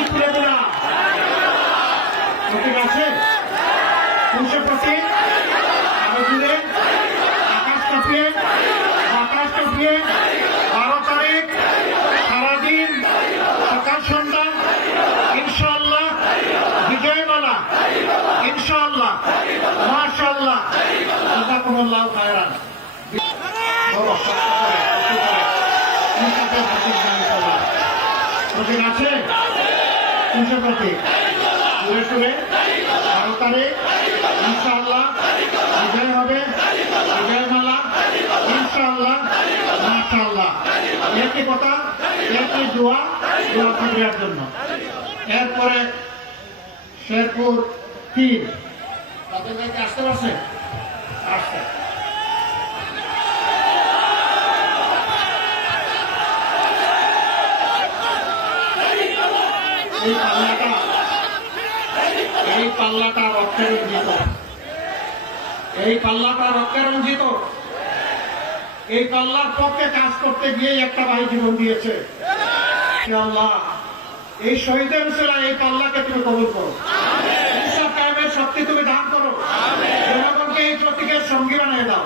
কি তুলে দিলাম প্রতীক আছে। দূরে আকাশ কাঁপিয়ে আকাশ কাঁপিয়ে। বারো তারিখ, সারাদিন সকাল সন্ধ্যা। ইনশাআল্লাহ বিজয়মালা। ইনশাআল্লাহ, মাশাআল্লাহ। জাযাকুমুল্লাহু খায়রান। দান আছে। তিনশো প্রতীক সুরে সুরে বারো ইনশাআল্লাহ বিজয় হবে। বিজয়মালা ইনশাআল্লাহ, মাশাআল্লাহ। একই কথা, একই দোয়া দোয়া কবিরার জন্য। এরপরে শেরপুর তিন তাদের আসতে পারছে এই পাল্লাটা এই পাল্লাটা রক্তে রঞ্জিত এই পাল্লাটা রক্তে রঞ্জিত এই পাল্লার পক্ষে কাজ করতে গিয়ে একটা ভাই জীবন দিয়েছে। আল্লাহ এই শহীদের ছেলে এই পাল্লাকে তুমি কবুল করো। ইনসাফ কায়েমের শক্তি তুমি দান করো। জনগণকে এই প্রতীকের সঙ্গী বানিয়ে দাও।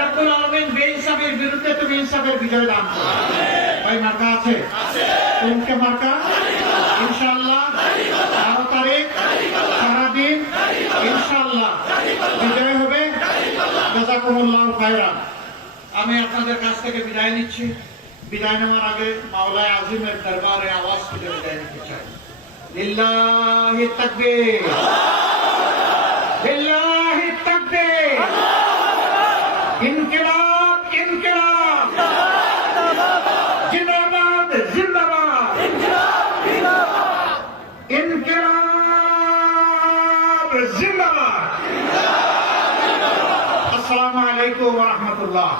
রব্বুল আলমিন বেইনসাফের বিরুদ্ধে তুমি ইনসাফের বিজয় দান করো। ভাই মার্কা আছে? কোনকে মার্কা? ইনশাআল্লাহ। বারো তারিখ। সারাদিন। ইনশাআল্লাহ। বিজয় হবে। জাজাকুমুল্লাহ খায়রান। আমি আপনাদের কাছ থেকে বিদায় নিচ্ছি। বিদায় নেওয়ার আগে মাওলায় আজিমের দরবারে আওয়াজ তুলে বিদায় নিতে চাই। লিল্লাহি তাকবীর। জিন্দাবাদ আসসালামু আলাইকুম ওয়া রাহমাতুল্লাহ